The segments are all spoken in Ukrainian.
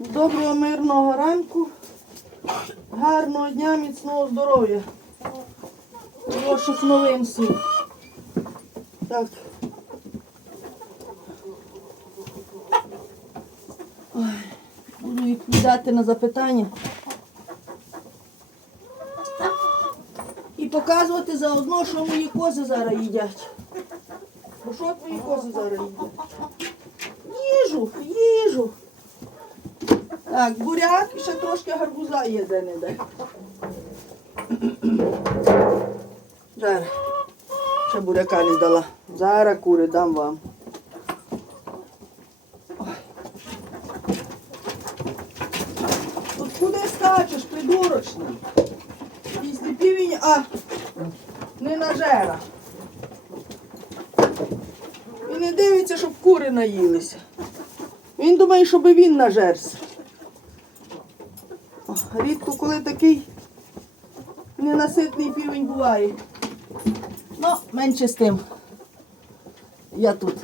Доброго мирного ранку, гарного дня, міцного здоров'я. Хороших новин всім. Так. Ой, буду відповідати на запитання. І показувати заодно, що мої кози зараз їдять. Бо що твої кози зараз їдять? Їжу, їжу. Так, буряк ще трошки гарбуза є де-не-де. Зараз. Ще буряка не дала. Зараз кури дам вам. Ой. От куди скачеш, придурочний? Після півень, а не нажера. І не дивиться, щоб кури наїлися. Він думає, щоб він нажерся. Такий ненаситний півень буває. Ну, менше з тим. Я тут.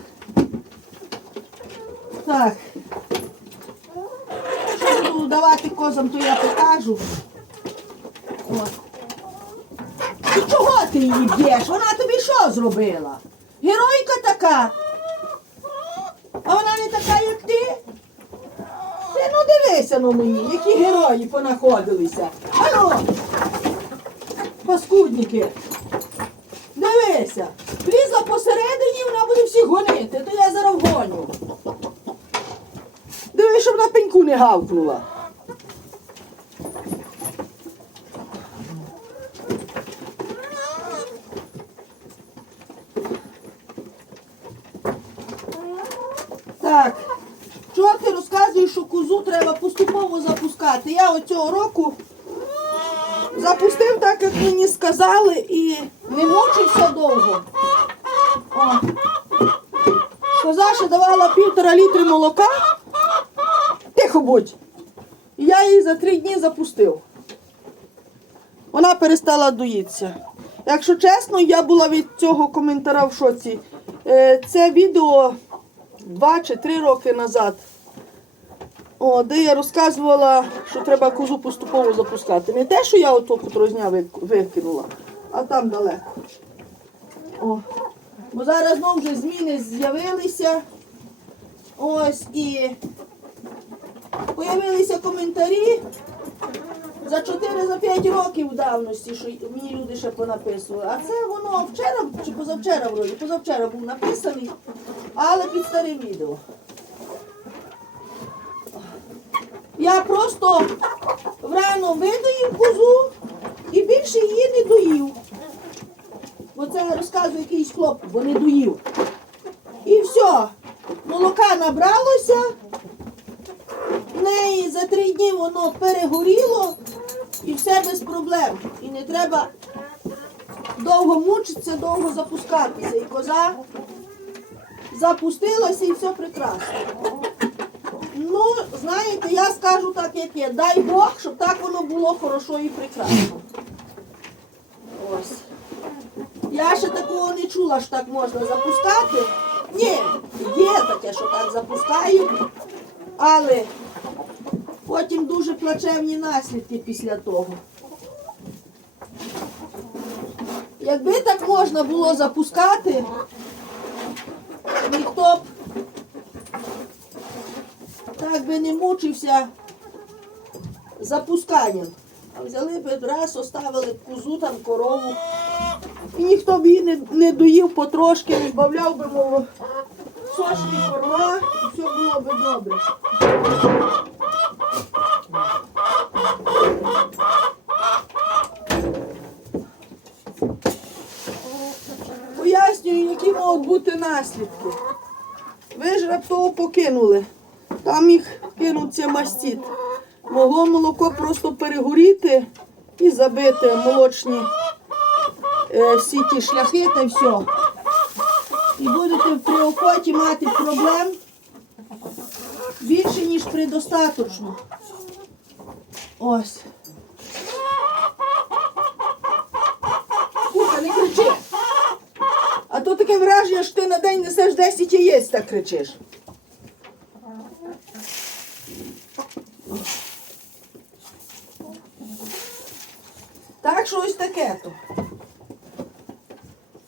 Так. Що буду давати козам, то я покажу. І чого ти її б'єш? Вона тобі що зробила? Геройка така. А вона не така, як ти? Ти ну дивися на мені, які герої понаходилися. Ану, паскудники. Дивися, влізла посередині, вона буде всіх гонити, то я зараз гоню. Дивись, щоб на пеньку не гавкнула. Так, чого ти що козу треба поступово запускати? Я оцього року запустив так, як мені сказали, і не мучився довго. О. Коза ще давала півтора літри молока. Тихо будь. Я її за три дні запустив. Вона перестала доїтися. Якщо чесно, я була від цього коментаря в шоці. Е, Це відео два чи три роки назад. О, де я розказувала, що треба козу поступово запускати. Не те, що я ото котрозня викинула, а там далеко. О. Бо зараз знову вже зміни з'явилися. Ось і появилися коментарі за 4-5 років давності, що мені люди ще понаписували. А це воно вчора чи позавчора вроді, позавчора був написаний, але під старим відео. Я просто врано видоїв козу і більше її не доїв. Бо це розказує якийсь хлоп, бо не доїв. І все. Молока набралося. В неї за три дні воно перегоріло і все без проблем. І не треба довго мучитися, довго запускатися. І коза запустилася і все прекрасно. Ну, знаєте, я скажу так, як є. Дай Бог, щоб так воно було хорошо і прекрасно. Ось. Я ще такого не чула, що так можна запускати. Ні, є таке, що так запускають, але потім дуже плачевні наслідки після того. Якби так можна було запускати, ніхто б так би не мучився запусканням. А взяли б раз, оставили б козу там корову. І ніхто б її не, не доїв потрошки, не збавляв би мов сочні корма, і все було б добре. Пояснюю, які можуть бути наслідки. Ви ж раптово покинули. Там їх кинуться мастіт. Могло молоко просто перегоріти і забити молочні е, всі ті шляхи та все. І будете при охоті мати проблем більше, ніж предостаточно. Ось. Куха, не кричи. А то таке враження, що ти на день несеш 10 яєць, так кричиш. Так що ось таке то.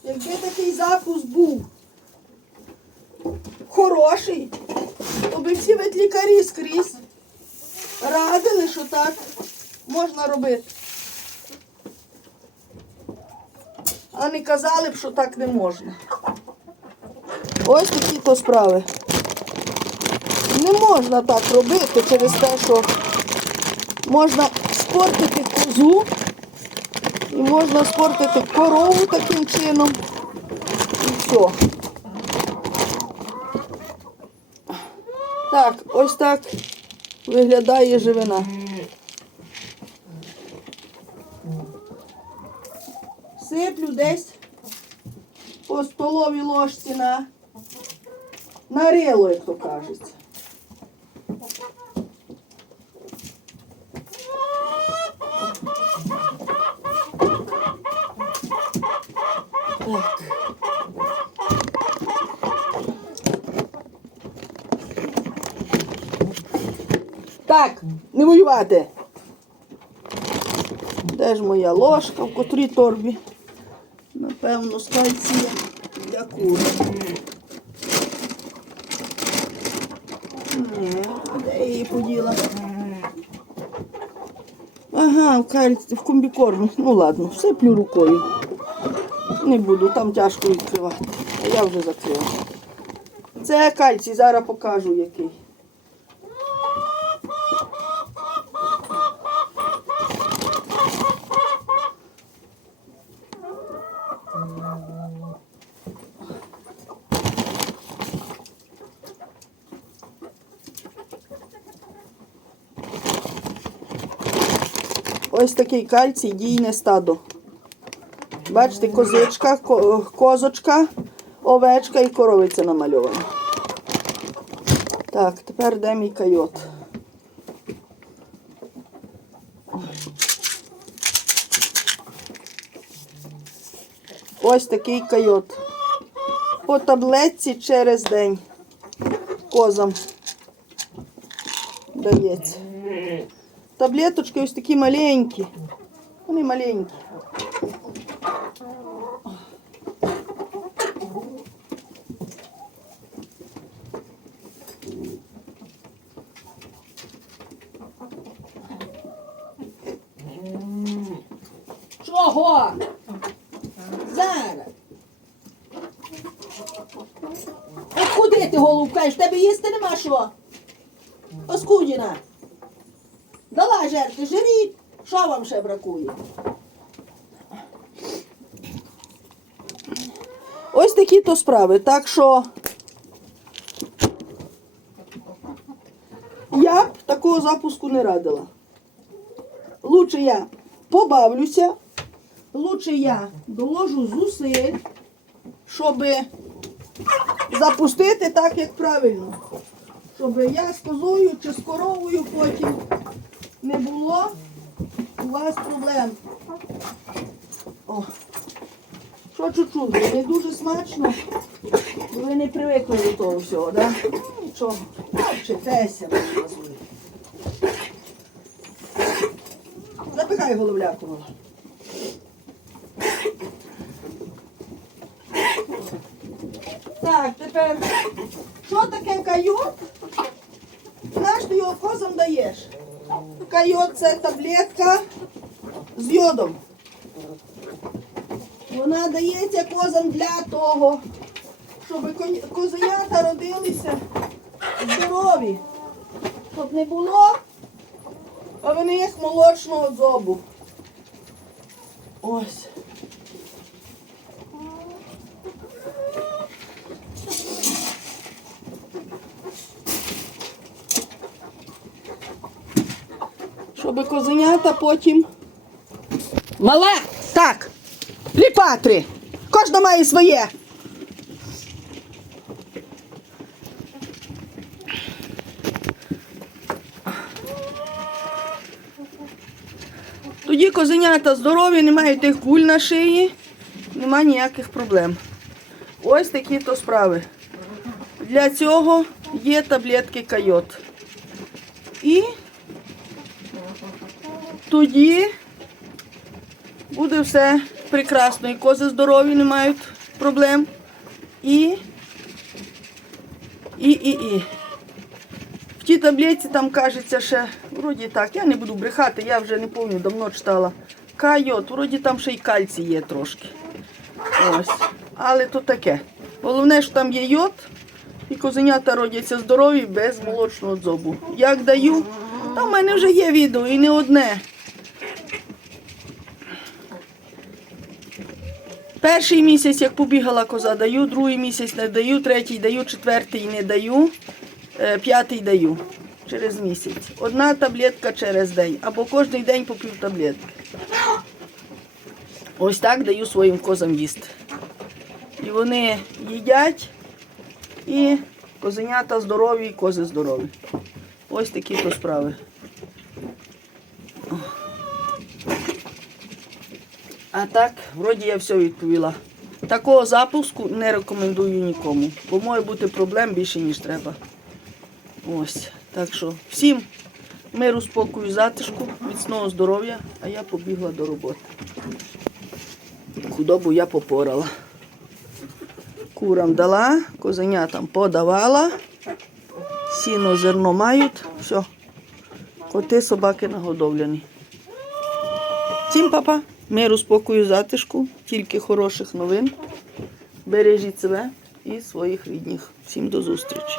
Якби такий запуск був хороший, то би всі ветлікарі скрізь радили, що так можна робити. А не казали б, що так не можна. Ось такі то справи. Не можна так робити через те, що можна спортити козу і можна спортити корову таким чином. І все. Так, ось так виглядає живина. Сиплю десь по столовій ложці на, на рило, як то кажеться. Так, не воювати. Де ж моя ложка, в котрій торбі? Напевно, кальцієм для кури. Ні, де я її поділа? Ага, в кальці, в комбікормі. Ну ладно, сиплю рукою. Не буду, там тяжко відкривати. А я вже закрила. Це кальцій, зараз покажу який. Ось такий кальцій дійне стадо. Бачите, козичка, козочка, овечка і коровиця намальована. Так, тепер де мій койот. Ось такий койот. По таблетці через день козам дається. Таблеточки ось такі маленькі. Вони маленькі. Чого? Зараз. От куди ти голову кажеш? Тебе їсти нема що? Оскудіна. Жерти, живіть. Що вам ще бракує? Ось такі то справи. Так що я б такого запуску не радила. Лучше я побавлюся, лучше я доложу зусиль, щоб запустити так, як правильно. Щоб я з козою чи з коровою потім не було у вас проблем. О. Що чуть-чуть, не дуже смачно, бо ви не привикли до того всього, да? Ну, Нічого, вчитеся, назву. Запихай головляку. Так, тепер, що таке кайот? Знаєш, ти його козам даєш? Це таблетка з йодом. Вона дається козам для того, щоб козенята родилися здорові, щоб не було в них молочного дзобу. Ось. Щоб козенята потім. Мале! Так! Ліпатри! Кожна має своє. Тоді козенята здорові, немає тих куль на шиї, нема ніяких проблем. Ось такі то справи. Для цього є таблетки кайот. І тоді буде все прекрасно. І кози здорові, не мають проблем. І, і, і, і. В тій таблетці там кажеться ще, вроді так, я не буду брехати, я вже не пам'ятаю, давно читала. Кайот, вроді там ще й кальцій є трошки. Ось. Але то таке. Головне, що там є йод, і козенята родяться здорові без молочного дзобу. Як даю, та в мене вже є відео і не одне. Перший місяць, як побігала коза, даю, другий місяць не даю, третій даю, четвертий не даю, е, п'ятий даю через місяць. Одна таблетка через день або кожен день по пів таблетки. Ось так даю своїм козам їсти. І вони їдять, і козенята здорові, і кози здорові. Ось такі то справи. А так, вроді я все відповіла. Такого запуску не рекомендую нікому, бо може бути проблем більше, ніж треба. Ось. Так що всім миру, спокою, затишку, міцного здоров'я, а я побігла до роботи. Худобу я попорала. Курам дала, козенятам подавала, сіно, зерно мають, все. Коти, собаки нагодовлені. Всім папа, миру, спокою, затишку, тільки хороших новин. Бережіть себе і своїх рідних. Всім до зустрічі.